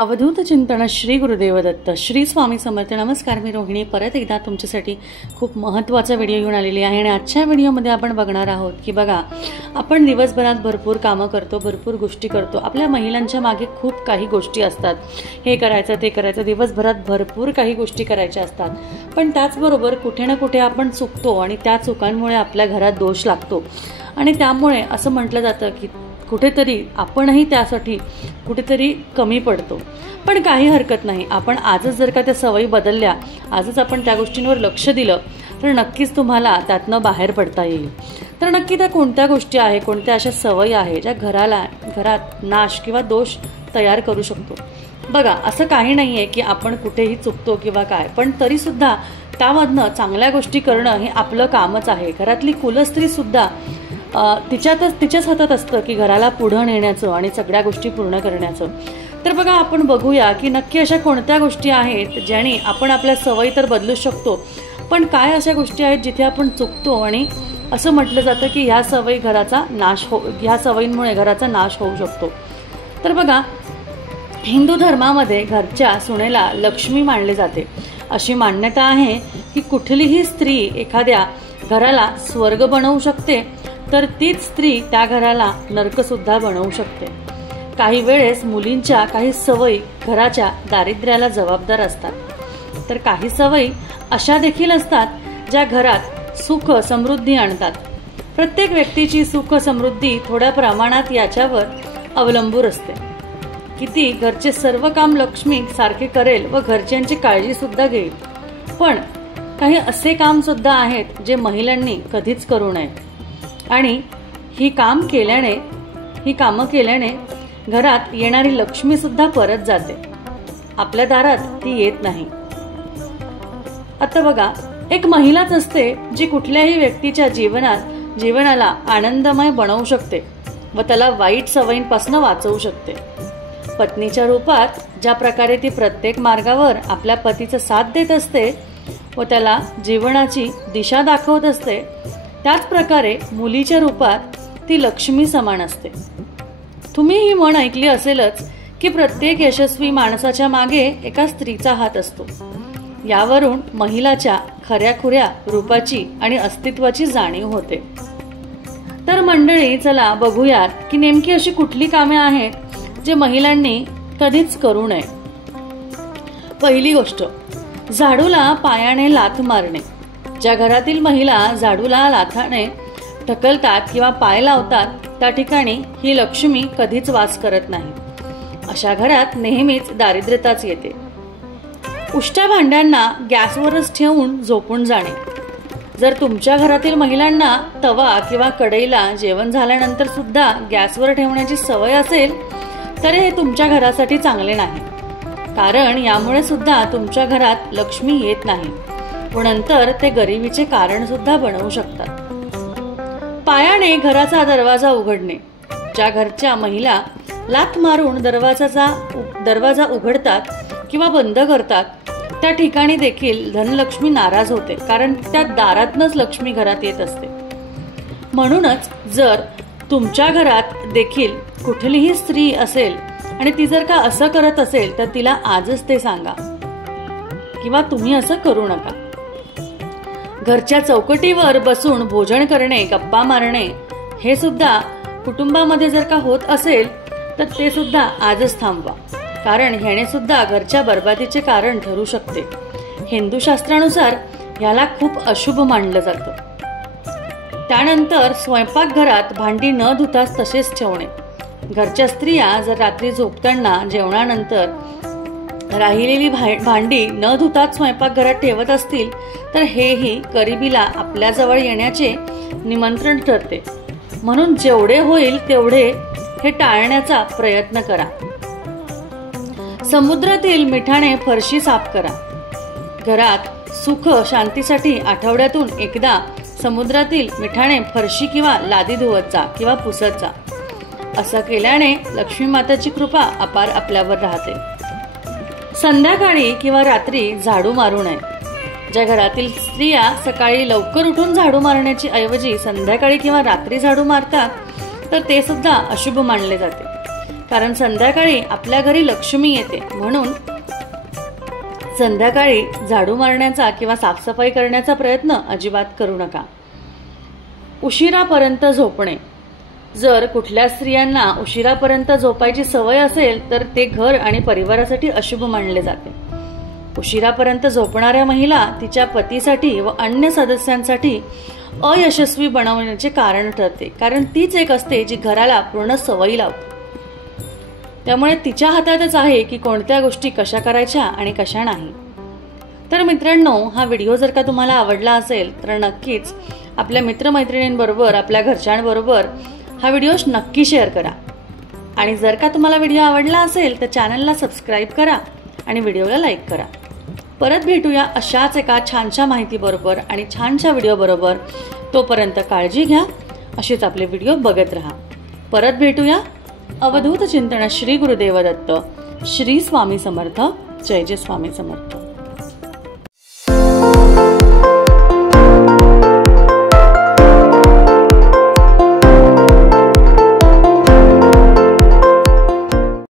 अवधूत चिंतन श्री गुरुदेव दत्त श्री स्वामी समर्थ। नमस्कार, मी रोहिणी परत एकदा तुमच्यासाठी खूप महत्त्वाचा व्हिडिओ घेऊन आलेली आहे। आणि आजच्या व्हिडिओमध्ये आपण बघणार आहोत की बघा, आपण दिवसभरात भरपूर कामं करतो, भरपूर गोष्टी करतो। आपल्या महिलांच्या मागे खूप काही गोष्टी असतात, हे करायचं ते करायचं, दिवसभरात भरपूर काही गोष्टी करायच्या असतात। पण त्याचबरोबर कुठे ना कुठे आपण चुकतो आणि त्या चुकांमुळे आपल्या घरात दोष लागतो आणि त्यामुळे असं म्हटलं जातं की कुठेतरी आपणही त्यासाठी कुठेतरी कमी पडतो। पण काही हरकत नाही, आपण आजच जर का त्या सवयी बदलल्या, आजच आपण त्या गोष्टींवर लक्ष दिलं तर नक्कीच तुम्हाला त्यातनं बाहेर पडता येईल। तर नक्की त्या कोणत्या गोष्टी आहे, कोणत्या अशा सवयी आहे ज्या घरात नाश किंवा दोष तयार करू शकतो। बघा, असं काही नाही आहे की आपण कुठेही चुकतो किंवा काय, पण तरीसुद्धा त्यामधनं चांगल्या गोष्टी करणं हे आपलं कामच आहे। घरातली कुलस्त्रीसुद्धा तिच्याच हातात असतं की घराला पुढं नेण्याचं आणि सगळ्या गोष्टी पूर्ण करण्याचं। तर बघा, आपण बघूया की नक्की अशा कोणत्या गोष्टी आहेत ज्याने आपण आपल्या सवयी तर बदलू शकतो, पण काय अशा गोष्टी आहेत जिथे आपण चुकतो आणि असं म्हटलं जातं की ह्या सवयींमुळे घराचा नाश होऊ शकतो। तर बघा, हिंदू धर्मामध्ये घरच्या सुनेला लक्ष्मी मानले जाते। अशी मान्यता आहे की कुठलीही स्त्री एखाद्या घराला स्वर्ग बनवू शकते, तर तीच स्त्री त्या घराला नरकसुद्धा बनवू शकते। काही वेळेस मुलींच्या काही सवयी घराच्या दारिद्र्याला जबाबदार असतात, तर काही सवयी अशा देखील असतात ज्या घरात सुख समृद्धी आणतात। प्रत्येक व्यक्तीची सुख समृद्धी थोड्या प्रमाणात याच्यावर अवलंबून असते की ती घरचे सर्व काम लक्ष्मी सारखे करेल व घरच्यांची काळजी सुद्धा घेईल। पण काही असे काम सुद्धा आहेत जे महिलांनी कधीच करू नये आणि ही कामं केल्याने घरात येणारी लक्ष्मी सुद्धा परत जाते, आपल्या दारात ती येत नाही। आता बघा, एक महिलाच असते जी कुठल्याही व्यक्तीच्या जीवनाला आनंदमय बनवू शकते व त्याला वाईट सवयींपासून वाचवू शकते। पत्नीच्या रूपात ज्या प्रकारे ती प्रत्येक मार्गावर आपल्या पतीचा साथ देत असते व त्याला जीवनाची दिशा दाखवत असते, त्याच प्रकारे मुलीच्या रूपात ती लक्ष्मी समान असते। तुम्ही ही म्हण ऐकली असेलच की प्रत्येक यशस्वी माणसाच्या मागे एका स्त्रीचा हात असतो। यावरून महिलाच्या खऱ्याखुऱ्या रूपाची आणि अस्तित्वाची जाणीव होते। तर मंडळी, चला बघूयात की नेमकी अशी कुठली कामे आहेत जे महिलांनी कधीच करू नये। पहिली गोष्ट, झाडूला पायाने लाथ मारणे। ज्या घरातील महिला झाडूला लाथाने ढकलतात किंवा पाय लावतात त्या ठिकाणी ही लक्ष्मी कधीच वास करत नाही। अशा घरात नेहमीच दारिद्र्यताच येते। उष्ट्या भांड्यांना गॅसवरच ठेवून झोपून जाणे। जर तुमच्या घरातील महिलांना तवा किंवा कढईला जेवण झाल्यानंतर सुद्धा गॅसवर ठेवण्याची सवय असेल तर हे तुमच्या घरासाठी चांगले नाही, कारण यामुळे सुद्धा तुमच्या घरात लक्ष्मी येत नाही व नंतर ते गरिबीचे कारण सुद्धा बनवू शकतात। पायाने घराचा दरवाजा उघडणे। ज्या घरच्या महिला लाथ मारून दरवाजा उघडतात किंवा बंद करतात त्या ठिकाणी देखील धनलक्ष्मी नाराज होते, कारण त्या दारातनच लक्ष्मी घरात येत असते। म्हणूनच जर तुमच्या घरात देखील कुठलीही स्त्री असेल आणि ती जर का असं करत असेल तर तिला आजच ते सांगा किंवा तुम्ही असं करू नका। घरच्या चौकटीवर बसून भोजन करणे, गप्पा मारणे हे सुद्धा कुटुंबामध्ये जर का होत असेल तर ते सुद्धा आजच थांबवा, कारण ह्याने सुद्धा घरच्या बर्बादीचे कारण ठरू शकते। हिंदू शास्त्रानुसार ह्याला खूप अशुभ मानलं जातं। त्यानंतर स्वयंपाकघरात भांडी न धुताच तसेच ठेवणे। घरच्या स्त्रिया जर रात्री झोपताना जेवणानंतर राहिलेली भांडी न धुताच स्वयंपाकघरात ठेवत असतील तर हेही गरिबीला आपल्याजवळ येण्याचे निमंत्रण ठरते। म्हणून जेवढे होईल तेवढे हे टाळण्याचा प्रयत्न करा। समुद्रातील मिठाने फरशी साफ करा। घरात सुख शांतीसाठी आठवड्यातून एकदा समुद्रातील मिठाने फरशी किंवा लादी धुवत जा किंवा पुसत जा। असं केल्याने लक्ष्मी माताची कृपा अपार आपल्यावर राहते। संध्याकाळी किंवा रात्री झाडू मारू नये। ज्या घरातील स्त्रिया सकाळी लवकर उठून झाडू मारण्याची ऐवजी संध्याकाळी किंवा रात्री झाडू मारतात तर ते सुद्धा अशुभ मानले जाते। कारण संध्याकाळी आपल्या घरी लक्ष्मी येते, म्हणून संध्याकाळी झाडू मारण्याचा किंवा साफसफाई करण्याचा प्रयत्न अजिबात करू नका. उशिरापर्यंत झोपणे. जर कुठल्या स्त्रियांना उशिरापर्यंत झोपायची सवय असेल तर ते घर आणि परिवारासाठी अशुभ मानले जाते. उशिरापर्यंत झोपणाऱ्या महिला तिच्या पतीसाठी व अन्य सदस्यांसाठी अयशस्वी बनवण्याचे कारण ठरते, कारण तीच एक असते जी घराला पूर्ण सवयी लावते. त्यामुळे तिच्या हातातच आहे की कोणत्या गोष्टी कशा करायच्या आणि कशा नाही. तर मित्रांनो, हा व्हिडिओ जर का तुम्हाला आवडला असेल तर नक्कीच आपल्या मित्रमैत्रिणींबरोबर, आपल्या घरच्यांबरोबर हा व्हिडिओ नक्की शेअर करा. आणि जर का तुम्हाला व्हिडिओ आवडला असेल तर चॅनलला सबस्क्राईब करा आणि व्हिडिओला लाईक करा. परत भेटूया अशाच एका छानशा माहितीबरोबर आणि छानशा व्हिडिओबरोबर. तोपर्यंत काळजी घ्या, असेच आपले व्हिडिओ बघत राहा. परत भेटूया. अवधूत चिंतन. श्री गुरुदेव दत्त. श्री स्वामी समर्थ. जय जय स्वामी समर्थ.